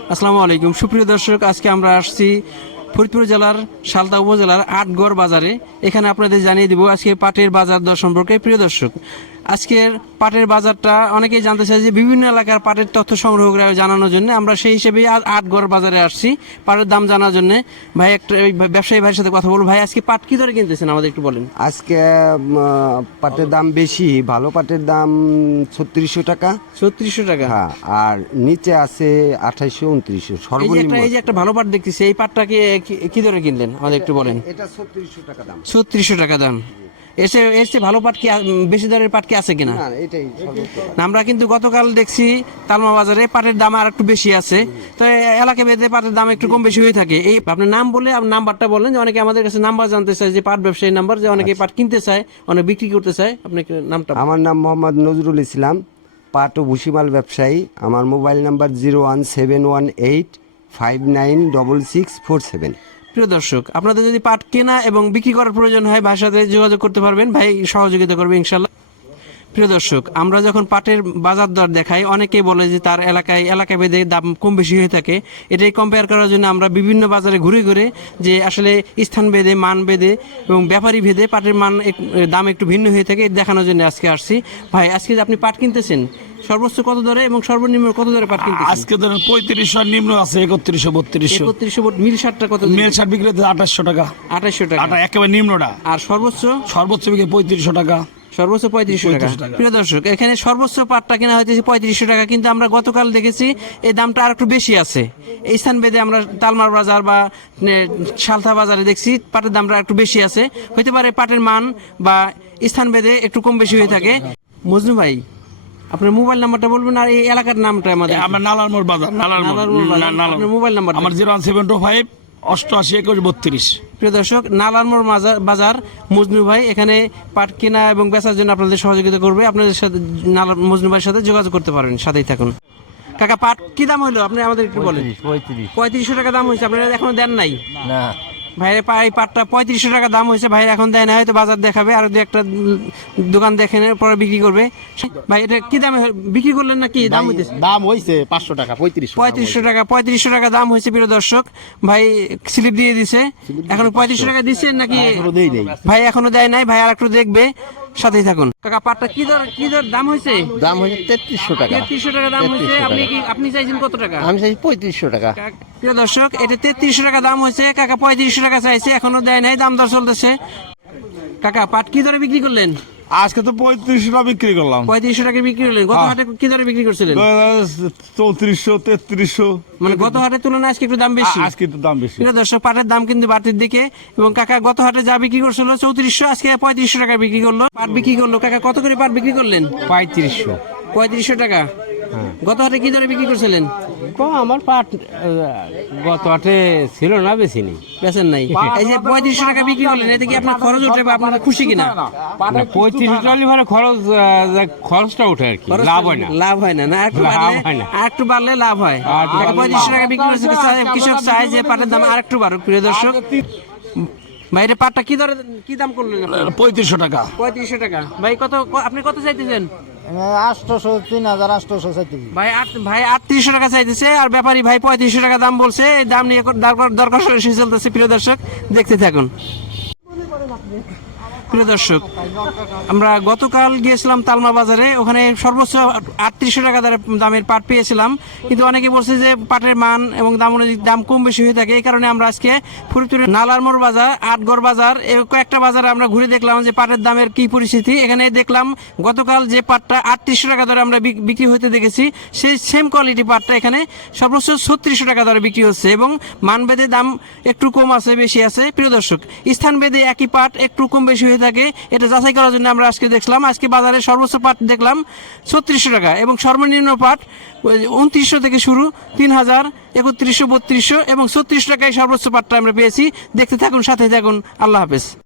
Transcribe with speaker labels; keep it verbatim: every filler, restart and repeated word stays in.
Speaker 1: আসসালামু আলাইকুম সুপ্রিয় দর্শক, আজকে আমরা আসছি ফরিদপুর জেলার সালতা উপজেলার আটগড় বাজারে। এখানে আপনাদের জানিয়ে দিব আজকে পাটের বাজার দর সম্পর্কে। প্রিয় দর্শক, আজকের পাটের বাজারটা অনেকেই জানতে চাই যে বিভিন্ন এলাকার পাটের তথ্য সংগ্রহ করে জানানোর জন্য আমরা সেই হিসেবে আটগড় বাজারে আসছি পাটের দাম জানার জন্য। ভাই একটা ব্যবসায়ী ভাইয়ের সাথে কথা বলবো। ভাই, আজকে পাট কি দরে কিনতেছেন আমাদের একটু বলেন।
Speaker 2: আজকে উম, পাটের দাম বেশি, ভালো পাটের দাম ছত্রিশশো টাকা।
Speaker 1: ছত্রিশশো টাকা?
Speaker 2: হ্যাঁ, আর নিচে আছে আঠাইশো উনত্রিশশো
Speaker 1: এই যে
Speaker 2: সর্বনিম্ন।
Speaker 1: একটা এই যে একটা ভালো পাট দেখতেছি, এই পাটটাকে কি- কি দরে কিনলেন আমাদের একটু বলেন।
Speaker 2: এটা ছত্রিশশো টাকা দাম।
Speaker 1: ছত্রিশশো টাকা দাম। এসে এসে ভালো পাট কি আ- বেশি দরের পাট কি আছে কিনা?
Speaker 2: না, এটাই সর্বোচ্চ।
Speaker 1: না, আমরা কিন্তু গতকাল দেখছি তালমা বাজারে পাটের দাম আর একটু বেশি আছে। তো এ- এলাকা ভেদে পাটের দাম একটু কম বেশি হয়ে থাকে। এই আপনার নাম বলে আপনি নাম্বারটা বলেন, যে অনেকে আমাদের কাছে নাম্বার জানতে চায়, যে পাট ব্যবসায়ী নাম্বার, যে অনেকে পাট কিনতে চায়, অনেক বিক্রি করতে চায়। আপনি একটু নামটা বলেন।
Speaker 2: আমার নাম মোহাম্মদ নজরুল ইসলাম, পাট ও ভুসিমাল ব্যবসায়ী। আমার mobile number zero one seven one eight five nine double six four seven.
Speaker 1: প্রিয় দর্শক, আপনাদের যদি পাট কেনা এবং বিক্রি করার প্রয়োজন হয় ভাইয়ের সাথে যোগাযোগ করতে পারবেন, ভাই সহযোগিতা করবে ইনশাল্লাহ। প্রিয় দর্শক, আমরা যখন পাটের বাজার দর দেখাই, অনেকেই বলে যে তার এলাকায় এলাকা ভেদে দাম কম বেশি হয়ে থাকে। এটাই কম্পেয়ার করার জন্য আমরা বিভিন্ন বাজারে ঘুরে ঘুরে যে আসলে স্থান ভেদে, মান ভেদে এবং ব্যাপারী ভেদে পাটের মান এক- দাম একটু ভিন্ন হয়ে থাকে, এটা দেখানোর জন্য আজকে আসছি। ভাই, আজকে যে আপনি পাট কিনতেছেন, সর্বোচ্চ কত দরে এবং সর্বনিম্ন কত দরে পাট কিনতেছেন?
Speaker 3: আজকে ধরেন পঁয়ত্রিশশো আর নিম্ন আছে একত্রিশশো বত্রিশশো।
Speaker 1: একত্রিশশো মিল ষাটটা কত?
Speaker 3: মেল শার্ট বিক্রি হচ্ছে আঠাশশো টাকা।
Speaker 1: আঠাশশো টাকা।
Speaker 3: আটা একেবারে নিম্নটা।
Speaker 1: আর সর্বোচ্চ?
Speaker 3: সর্বোচ্চ বিক্রি পঁয়ত্রিশশো টাকা।
Speaker 1: সর্বোচ্চ পঁয়ত্রিশশো টাকা।
Speaker 3: পঁয়ত্রিশশো টাকা।
Speaker 1: প্রিয় দর্শক, এখানে সর্বোচ্চ পাটটা কেনা হইতেছে পঁয়ত্রিশশো টাকা, কিন্তু আমরা গতকাল দেখেছি এই দামটা আর একটু বেশি আছে। এই স্থান ভেদে আমরা তালমার বাজার বা এ, সালথা বাজারে দেখছি পাটের দামটা একটু বেশি আছে। হইতে পারে পাটের মান বা স্থান ভেদে একটু কম বেশি হয়ে থাকে। মজনু ভাই, আপনার মোবাইল নাম্বারটা বলবেন আর এই এলাকার নামটা আমাদের।
Speaker 3: আমার নালার মোড় বাজার, নালার মোড়।
Speaker 1: নালার মোড় বাজার।
Speaker 3: না, নালার-
Speaker 1: আপনার মোবাইল নাম্বার
Speaker 3: আমার zero one seven two five অষ্টআশি একুশ বত্রিশ।
Speaker 1: প্রিয় দর্শক, নালারমোড় বাজার বাজার মজনু ভাই এখানে পাট কেনা এবং বেচার জন্য আপনাদের সহযোগিতা করবে। আপনাদের সাথে নালার মজনু ভাইয়ের সাথে যোগাযোগ করতে পারবেন, সাথেই থাকুন। কাকা, পাট কি দাম হলো আপনি আমাদের একটু বলেন।
Speaker 2: পঁয়ত্রিশ
Speaker 1: পঁয়ত্রিশশো টাকা দাম হয়েছে, আপনারা এখনো দেন নাই?
Speaker 2: না,
Speaker 1: ভাইয়ের পা এই পাটটা পঁয়ত্রিশশো টাকা দাম হয়েছে, ভাই এখন দেয় না, হয়তো বাজার দেখাবে আর দু একটা উম, দোকান দেখে নিয়ে পরে বিক্রি করবে। ভাই, এটা কি দামে বিক্রি করলেন না কি দাম হইতেছে?
Speaker 4: দাম হয়েছে পাঁচশো টাকা, পঁয়ত্রিশ
Speaker 1: পঁয়ত্রিশশো টাকা পঁয়ত্রিশশো টাকা দাম হয়েছে। প্রিয় দর্শক, ভাই স্লিপ দিয়ে দিছে। এখন পঁয়ত্রিশশো টাকা দিচ্ছেন নাকি?
Speaker 4: দেই নেই,
Speaker 1: ভাই এখনো দেয় নাই, ভাই আর একটু দেখবে, সাথেই থাকুন। কাকা, পাটটা কি দর কি দর দাম হয়েছে?
Speaker 4: দাম হয়েছে তেত্রিশশো টাকা।
Speaker 1: তেত্রিশশো টাকা দাম হয়েছে।
Speaker 4: তেত্রিশশো
Speaker 1: আপনি
Speaker 4: টাকা।
Speaker 1: কি আপনি চাইছেন কত টাকা?
Speaker 4: আমি চাইছি পঁয়ত্রিশশো টাকা।
Speaker 1: কাকা- প্রিয় দর্শক, এটা তেত্রিশশো টাকা দাম হয়েছে, কাকা পঁয়ত্রিশশো টাকা চাইছে, এখনো দেয় নাই, দাম দর চলতেছে। কাকা, পাট কি দরে বিক্রি করলেন?
Speaker 3: আজকে তো পঁয়ত্রিশশো টাকা বিক্রি করলাম।
Speaker 1: পঁয়ত্রিশশো টাকা বিক্রি করলেন। গত
Speaker 3: হ্যাঁ।
Speaker 1: হাটে কি দরে বিক্রি করছিলেন?
Speaker 3: চৌত্রিশশো তেত্রিশশো।
Speaker 1: মানে গত হাটের তুলনায় আজকে একটু দাম বেশি।
Speaker 3: আজকে একটু দাম বেশি।
Speaker 1: প্রিয় দর্শক, পাটের দাম কিন্তু বাড়তির দিকে। এবং কাকা গত হাটে যা বিক্রি করছিল চৌত্রিশশো, আজকে পঁয়ত্রিশশো টাকা বিক্রি করলো। পাট বিক্রি করলো। কাকা, কত করে পাট বিক্রি করলেন?
Speaker 2: পঁয়ত্রিশশো।
Speaker 1: পঁয়ত্রিশশো টাকা। গত হাটে কি দরে বিক্রি করছিলেন?
Speaker 5: আমার পাট আহ, গত হাটে ছিল না, বেশি নেই।
Speaker 1: বেচেন নাই। এই যে পঁয়ত্রিশশো টাকা বিক্রি করলেন, এতে কি আপনার খরচ উঠে বা আপনার খুশি কিনা?
Speaker 5: পঁয়ত্রিশ টাকা মানে খরচ আহ, খরচটা উঠে আর কি,
Speaker 1: খরচ
Speaker 5: লাভ হয় না।
Speaker 1: লাভ হয় না। না, একটু
Speaker 5: লাভ
Speaker 1: বাড়লে
Speaker 5: হয় না।
Speaker 1: আর একটু বাড়লে লাভ হয়। কাকা পঁয়ত্রিশশো টাকা বিক্রি করছে, কৃষক চায় যে পাটের দাম আর একটু বাড়ুক। প্রিয় দর্শক, বাইরে পাটটা কি দরে কি দাম করলেন আপনি?
Speaker 3: পঁয়ত্রিশশো টাকা।
Speaker 1: পঁয়ত্রিশশো টাকা। ভাই কত আপনি কত চাইতেছেন?
Speaker 4: আটশোশো, তিন হাজার আটশোশো চাইতেছি।
Speaker 1: ভাই আট ভাই আটত্রিশশো টাকা চাইতেছে, আর ব্যাপারী ভাই পঁয়ত্রিশশো টাকা দাম বলছে। এই দাম নিয়ে দরকার দরকার সরাসরি চলতেছে। প্রিয় দর্শক, দেখতে থাকুন। প্রিয় দর্শক, আমরা গতকাল গিয়েছিলাম তালমা বাজারে, ওখানে সর্বোচ্চ আটত্রিশশো টাকা দামের পাট পেয়েছিলাম, কিন্তু অনেকে বলছে যে পাটের মান এবং দাম অনুযায়ী দাম কম বেশি হয়ে থাকে। এই কারণে আমরা আজকে ফরিদপুরের নালারমোড় বাজার, আটগড় বাজার, এই কয়েকটা বাজারে আমরা ঘুরে দেখলাম যে পাটের দামের কি পরিস্থিতি। এখানে দেখলাম গতকাল যে পাটটা আটত্রিশশো টাকা দরে আমরা বিক- বিক্রি হতে দেখেছি, সেই সেম কোয়ালিটি পাটটা এখানে সর্বোচ্চ ছত্রিশশো টাকা দরে বিক্রি হচ্ছে এবং মানভেদে দাম একটু কম আছে, বেশি আছে। প্রিয় দর্শক, স্থান ভেদে একই পাট একটু কম বেশি হয়ে থাকে, এটা যাচাই করার জন্য আমরা আজকে দেখলাম। আজকে বাজারে সর্বোচ্চ পাট দেখলাম ছত্রিশশো টাকা এবং সর্বনিম্ন পাট উনত্রিশশো থেকে শুরু, তিন হাজার একত্রিশশো বত্রিশশো এবং ছত্রিশ টাকায় সর্বোচ্চ পাটটা আমরা পেয়েছি। দেখতে থাকুন, সাথে থাকুন। আল্লাহ হাফেজ।